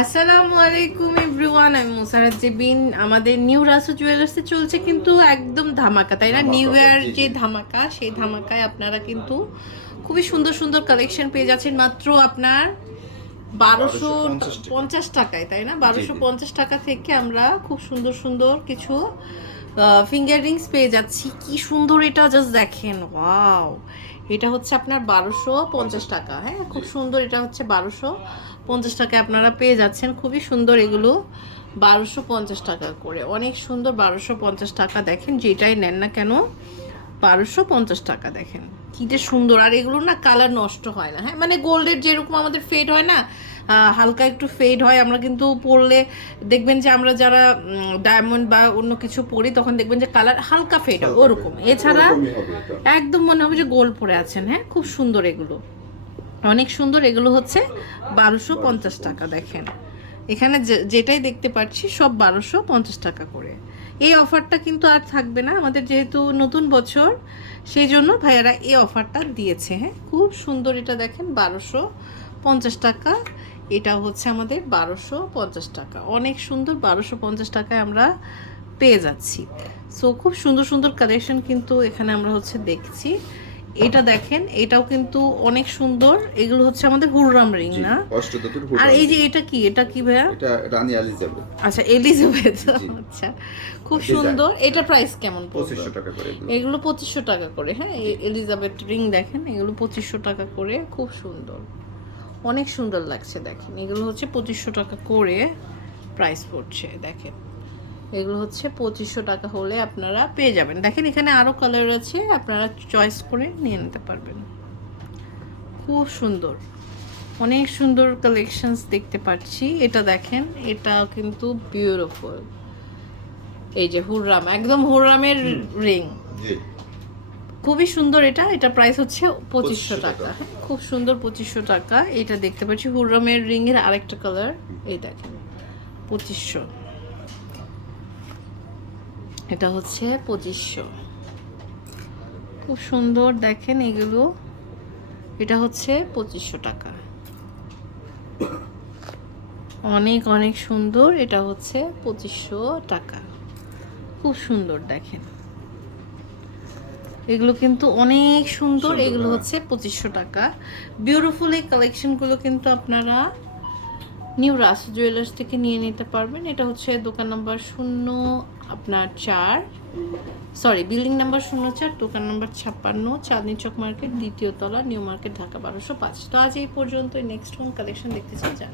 আসসালামু আলাইকুম এভরিওয়ান আমি মুসারাত জেবিন আমাদের নিউ রাসু জুয়েলার্সে চলছে কিন্তু একদম ধামাকা তাই না? New year. যে ধামাকা সেই ধামাকায় আপনারা কিন্তু খুবই সুন্দর সুন্দর কালেকশন পেয়ে যাচ্ছেন মাত্র আপনার বারোশো 1250 পঞ্চাশ টাকায় তাই না? বারোশো। পঞ্চাশ টাকা থেকে আমরা খুব সুন্দর সুন্দর কিছু ফিঙ্গার রিংস পেয়ে যাচ্ছি। কি সুন্দর এটা জাস্ট দেখেন ওয়াও এটা হচ্ছে আপনার বারোশো পঞ্চাশ টাকা। হ্যাঁ খুব সুন্দর এটা হচ্ছে বারোশো পঞ্চাশ টাকায় আপনারা পেয়ে যাচ্ছেন। খুবই সুন্দর এগুলো বারোশো পঞ্চাশ টাকা করে। অনেক সুন্দর বারোশো পঞ্চাশ টাকা দেখেন যেটাই নেন না কেন বারোশো পঞ্চাশ টাকা দেখেন। কি যে সুন্দর। আর এগুলো না কালার নষ্ট হয় না। হ্যাঁ মানে গোল্ডের যেরকম আমাদের ফেড হয় না হালকা একটু ফেড হয় আমরা কিন্তু পরলে দেখবেন যে আমরা যারা ডায়মন্ড বা অন্য কিছু পরি তখন দেখবেন যে কালার হালকা ফেড হয় ওরকম। এছাড়া। একদম মনে হবে যে গোল পরে আছেন হ্যাঁ? খুব সুন্দর এগুলো। অনেক সুন্দর এগুলো হচ্ছে বারোশো পঞ্চাশ টাকা দেখেন। এখানে যে- যেটাই দেখতে পাচ্ছি সব বারোশো পঞ্চাশ টাকা করে। এই অফারটা কিন্তু আর থাকবে না আমাদের যেহেতু নতুন বছর সেই জন্য ভাইয়ারা এই অফারটা দিয়েছে হ্যাঁ? খুব সুন্দর এটা দেখেন বারোশো পঞ্চাশ টাকা। এটা হচ্ছে আমাদের বারোশো পঞ্চাশ টাকা। অনেক সুন্দর বারোশো পঞ্চাশ টাকায় আমরা পেয়ে যাচ্ছি। সো খুব সুন্দর সুন্দর কালেকশন কিন্তু এখানে আমরা হচ্ছে দেখছি। এটা দেখেন এটাও কিন্তু অনেক সুন্দর। এগুলো হচ্ছে আমাদের হুররাম রিং না? আর এই যে এটা কি? এটা কি ভাইয়া? এটা রানী এলিজাবেথ। আচ্ছা এলিজাবেথ। আচ্ছা খুব সুন্দর। এটা প্রাইস কেমন পড়বে? পঁচিশশো টাকা করে এগুলো। এগুলো পঁচিশশো টাকা করে হ্যাঁ? এলিজাবেথ রিং দেখেন এগুলো পঁচিশশো টাকা করে খুব সুন্দর। অনেক সুন্দর লাগছে দেখেন। এগুলো হচ্ছে পঁচিশশো টাকা করে প্রাইস পড়ছে দেখেন। এগুলো হচ্ছে পঁচিশশো টাকা হলে আপনারা পেয়ে যাবেন। দেখেন এখানে আরও কালার আছে আপনারা চয়েস করে নিয়ে নিতে পারবেন। খুব সুন্দর। অনেক সুন্দর কালেকশনস দেখতে পাচ্ছি। এটা দেখেন এটা কিন্তু বিউটিফুল এই যে হুররাম একদম হুররামের রিং খুবই সুন্দর এটা। এটা প্রাইস হচ্ছে পঁচিশশো টাকা। খুব সুন্দর পঁচিশশো টাকা। এটা দেখতে পাচ্ছি হুররামের রিং এর আরেকটা কালার এই দেখেন পঁচিশশো। এটা হচ্ছে পঁচিশশো। খুব সুন্দর দেখেন এগুলো। এটা হচ্ছে পঁচিশশো টাকা। অনেক অনেক সুন্দর। এটা হচ্ছে পঁচিশশো টাকা। খুব সুন্দর দেখেন। এগুলো কিন্তু অনেক সুন্দর। এগুলো হ্যাঁ। হচ্ছে পঁচিশশো টাকা। বিউটিফুল এই কালেকশনগুলো কিন্তু আপনারা নিউ রাস জুয়েলার্স থেকে নিয়ে নিতে পারবেন। এটা হচ্ছে দোকান নাম্বার শূন্য আপনার চার। সরি বিল্ডিং নাম্বার শূন্য চার দোকান নাম্বার ছাপ্পান্ন চাঁদনি চক মার্কেট দ্বিতীয় তলা নিউ মার্কেট ঢাকা বারোশো পাঁচ। তো আজ এই পর্যন্ত নেক্সট কোন কালেকশন দেখতে চান